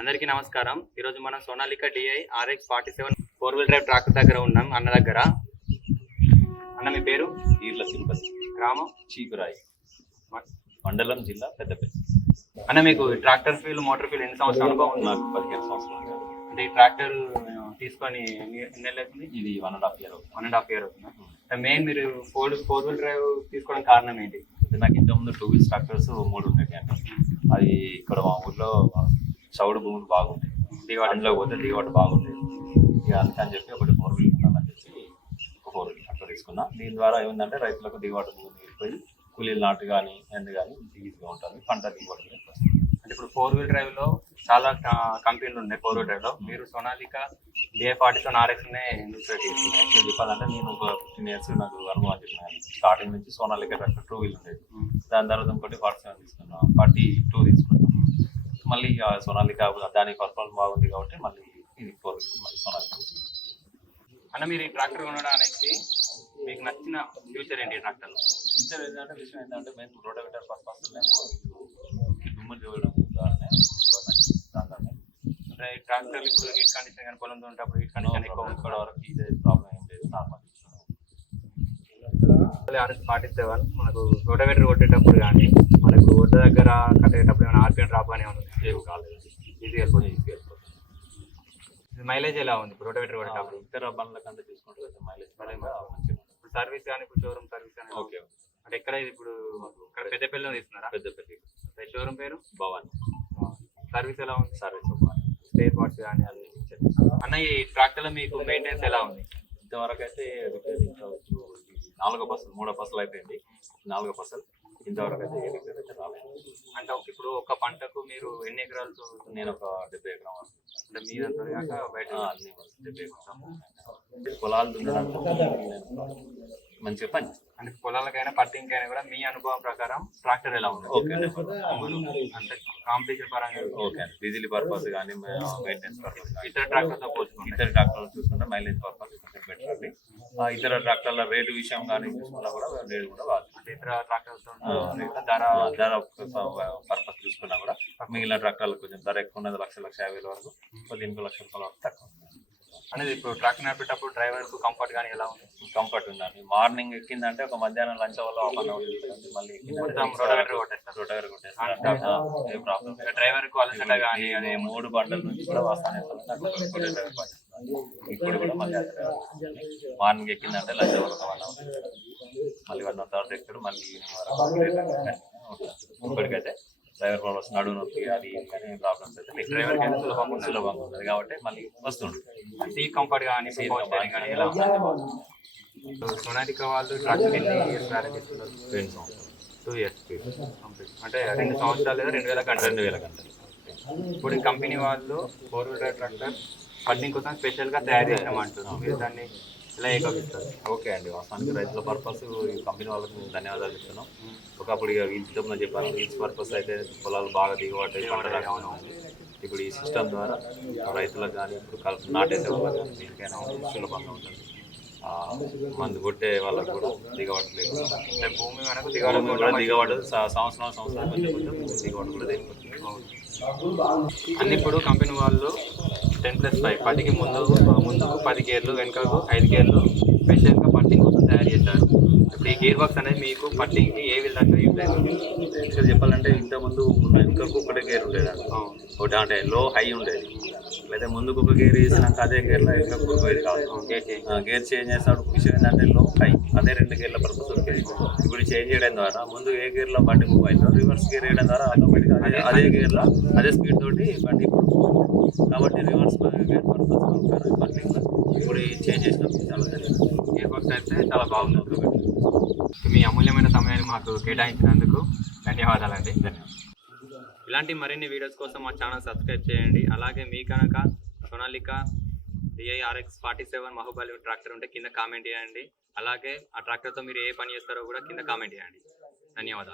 అందరికీ నమస్కారం. ఈరోజు మనం Sonalika DI RX forty seven four wheel drive tractor దగ్గర ఉన్నాం అన్న దగ్గర. అన్న మీ పేరు? ఈర్ల తిరుపతి. గ్రామం? చీకురాయి మండలం జిల్లా పెద్దపల్లి. అన్న మీకు ట్రాక్టర్ ఫీల్ మోటార్ ఫీల్ ఎన్ని సంవత్సరాల నాకు పదిహేను సంవత్సరాలు అంటే ఈ ట్రాక్టర్ తీసుకొని ఎన్ని అవుతుంది? ఇది వన్ అండ్ హాఫ్ ఇయర్ అవుతుంది. వన్ అండ్ హాఫ్ ఇయర్ అవుతుంది? మెయిన్ మీరు ఫోర్ ఫోర్ వీల్ డ్రైవ్ తీసుకోవడం కారణం ఏంటి? అంటే నాకు ఇంతకుముందు టూ వీల్స్ ట్రాక్టర్స్ మూడు అంటే. అది ఇక్కడ మా ఊర్లో చౌడు భూములు బాగుంటాయి. దివాళీ అందులో పోతే దిగుబడి బాగుండేది ఇక అందుకని చెప్పి ఒకటి ఫోర్ వీల్ ఉండాలని చెప్పి ఒక ఫోర్ వీల్ ట్రాక్టర్ తీసుకున్నా. దీని ద్వారా ఏమిందంటే రైతులకు దిగుబడి భూమి వెళ్ళిపోయి కూలీల నాటు కానీ ఎండు కానీ ఈజీగా ఉంటుంది. పంట దిగుబడి. అంటే ఇప్పుడు ఫోర్ వీల్ డ్రైవ్లో చాలా కంపెనీలు ఉన్నాయి ఫోర్ వీల్ డ్రైవ్లో. మీరు Sonalika DI forty seven RX నే ఎందుకు యాక్చువల్ చెప్పాలంటే నేను ఒక ఫిఫ్టీన్ ఇయర్స్ నాకు అనుభవం చెప్పినాను స్టార్టింగ్ నుంచి సోనాలిక టూ వీల్ ఉండేది. దాని తర్వాత ఇంకోటి ఫార్టీ సెవెన్ తీసుకున్నాం. ఫార్టీ టూ తీసుకున్నాం. మళ్ళీ సోనాలిక దాని పర్ఫార్మెన్స్ బాగుంది కాబట్టి మళ్ళీ ఇది మళ్ళీ సోనాలిక తీసుకున్నాం. అన్న మీరు ఈ ట్రాక్టర్ కొనడానికి మీకు నచ్చిన ఫ్యూచర్ ఏంటి ట్రాక్టర్లో ఫీచర్ ఏంటంటే విషయం ఏంటంటే మేము రోటోవేటర్ పర్పస్ దుమ్ము చూడడం. అంటే ఈ ట్రాక్టర్ ఇప్పుడు హీట్ కండిషన్ కానీ పొలం ఉన్నప్పుడు హీట్ కండిషన్ ఎక్కువ ఇక్కడ వరకు ఇదే ప్రాబ్లం ఏం లేదు నార్మల్ ఆర్ఎస్ ఫార్టీ సెవెన్ మనకు రోటోవేటర్ కొట్టేటప్పుడు కానీ మనకు ఒడ్డు దగ్గర కట్టేటప్పుడు ఏమైనా ఆర్పిఎం డ్రాప్ కానీ ఏమైనా ఏం కాలేదు ఈజీగా వెళ్ళిపోతుంది. మైలేజ్ ఎలా ఉంది రోటోవేటర్ కొట్టేటప్పుడు? ఇతర బండ్ల కంటే చూసుకుంటే మైలేజ్. ఇప్పుడు సర్వీస్ కానీ ఇప్పుడు షోరూమ్ సర్వీస్ కానీ ఓకే అంటే ఎక్కడ ఇప్పుడు ఇక్కడ పెద్దపల్లిలో తీస్తున్నారా? పెద్ద పెద్ద షోరూమ్ పేరు? భవన్. సర్వీస్ ఎలా ఉంది? Service spare. పార్ట్స్ కానీ అది అన్న ఈ ట్రాక్టర్లో మీకు మెయింటెనెన్స్ ఎలా ఉంది? ఇంతవరకు అయితే ఇది నాలుగో బస్సులు మూడో బస్సులు అయిపోయింది నాలుగో బస్సులు ఇంతవరకు అయితే ఏ అయితే రాలేదు అంటే ఒక- ఇప్పుడు ఒక పంటకు మీరు ఎన్ని ఎకరాలు నేను ఒక డెబ్బై ఎకరం. అంటే మీదంతా కాక బయట అన్ని డెబ్బై ఎకరం పొలాలు దున్నడానికి నేను మంచిగా పని. అంటే పొలాలకైనా పట్టింకైనా కూడా మీ అనుభవం ప్రకారం ట్రాక్టర్ ఎలా ఉంది? ఓకే. అంటే కాంపిటీషన్ పరంగా ఓకే. అండి డీజిల్ పర్పస్ కానీ మెయింటెనెన్స్ పర్పస్ ఇతర ట్రాక్టర్తో పోల్చుకుంటే. ఇతర ట్రాక్టర్లు చూసుకుంటే మైలేజ్ పర్పస్ కొంచెం బెటర్ అండి. ఆ, ఇతర ట్రాక్టర్ల రేటు విషయం కానీ చూసుకున్నా కూడా రేటు కూడా బాగా అంటే ఇతర ట్రాక్టర్స్ ధర ధర పర్పస్ చూసుకున్నా కూడా మిగిలిన ట్రాక్టర్లు కొంచెం ధర ఎక్కువ ఉన్నది లక్ష లక్ష యాభై వేల వరకు. పదిహేను లక్షల రూపాయల వరకు తక్కువ అనేది ఇప్పుడు ట్రాక్టర్ నడిపేటప్పుడు డ్రైవర్కు కంఫర్ట్ కానీ ఎలా ఉంది? కంఫర్ట్ ఉందండి మార్నింగ్ ఎక్కిందంటే ఒక మధ్యాహ్నం లంచ్ వల్ల హాఫ్ అన్ అవర్ ఉంటుంది మళ్ళీ మొత్తం రోటవేటర్ కొట్టేస్తారు. రోటవేటర్ కొట్టేస్తారు. ఏ ప్రాబ్లం డ్రైవర్కు అలసట కానీ అది మూడు బండల నుంచి కూడా వస్తానే ఇప్పుడు కూడా మళ్ళీ మార్నింగ్ ఎక్కిందంటే లంచ్ ఒక వన్ అవర్. మళ్ళీ వన్ అవర్ తర్వాత ఎక్కడ మళ్ళీ ఈవినింగ్ వరకు. ఇప్పటికైతే డ్రైవర్ ప్రాబ్లమ్స్ నడువు నొప్పి అది కానీ ప్రాబ్లమ్స్ అయితే. లేవు. డ్రైవర్కి అయితే సులభంగా. సులభంగా ఉంటుంది? కాబట్టి మళ్ళీ వస్తుండు. సీ కంఫర్ట్ కానీ పవర్ స్టీరింగ్ కానీ ఎలా ఉంది సోనాలిక వాళ్ళు ట్రాక్టర్ ఎన్ని ఇయర్స్ రెండు సంవత్సరాలు. టూ ఇయర్స్ అంటే రెండు సంవత్సరాలు లేదా రెండు వేల గంటలు? రెండు వేల గంటలు. ఇప్పుడు కంపెనీ వాళ్ళు ఫోర్ వీలర్ ట్రాక్టర్ ఫండింగ్ కోసం స్పెషల్గా తయారు చేసినామంటారు మీరు దాన్ని ఏకవిస్తారు ఓకే అండి. వాస్తవానికి రైతుల పర్పస్ ఈ కంపెనీ వాళ్ళకి ధన్యవాదాలు చెప్తున్నాం. ఒకప్పుడు ఇక వీల్స్ చెప్పిన చెప్పాను వీల్స్ పర్పస్ అయితే పొలాలు బాగా దిగుబడి పంట రాకుండా ఉంది. ఇప్పుడు ఈ సిస్టమ్ ద్వారా రైతులకు కానీ ఇప్పుడు కలుపు నాటేసే వాళ్ళకి కానీ దీనికైనా సులభంగా ఉంటుంది. మందు కొట్టే వాళ్ళకు కూడా దిగబడి లేదు. అంటే భూమి మనకు దిగబడి దిగాలి కూడా దిగబడి స- సంవత్సరం సంవత్సరం కొంచెం కొంచెం దిగబడి కూడా దిగుతుంది అన్ని ఇప్పుడు కంపెనీ వాళ్ళు టెన్ ప్లస్ ఫైవ్. పదికి ముందు ముందుకు పది గేర్లు వెనుకకు ఐదు గేర్లు. స్పెషల్గా పట్టింగ్ కోసం తయారు చేశారు. ఇప్పుడు ఈ గేర్ బాక్స్ అనేది మీకు పట్టింగ్కి ఏ విధంగా యూజ్ అవుతుంది? యాక్చువల్ చెప్పాలంటే ఇంతకుముందు వెనుకకు ఒకటే గేర్ ఉండేది. ఒకటి అంటే లో హై ఉండేది. లేదా ముందుకు ఒక గేర్ వేసినాక అదే గేర్లో ఇంకా కురిపోయేది కాదు. గేర్ చేంజ్ చేస్తాడు విషయం ఏంటంటే లో హై అదే రెండు గేర్ల పర్పస్ ఇప్పుడు చేంజ్ చేయడం ద్వారా ముందు ఏ గేర్లో బండి మూవ్ అయిందో రివర్స్ గేర్ వేయడం ద్వారా ఆటోమేటిక్గా అదే గేర్లో అదే స్పీడ్ తోటి బండి అవుతుంది. కాబట్టి రివర్స్ ఇప్పుడు చేంజ్ చేసినాం. చాలా ధన్యవాదాలు. అయితే చాలా బాగుంది మీ అమూల్యమైన సమయాన్ని మాకు కేటాయించినందుకు ధన్యవాదాలండి. ధన్యవాదాలు. ఇలాంటి మరిన్ని వీడియోస్ కోసం మా ఛానల్ సబ్స్క్రైబ్ చేయండి. అలాగే మీ కనుక Sonalika DI RX forty seven Mahabali tractor ఉంటే కింద కామెంట్ చేయండి. అలాగే ఆ ట్రాక్టర్తో మీరు ఏ పని చేస్తారో కూడా కింద కామెంట్ చేయండి. ధన్యవాదాలు.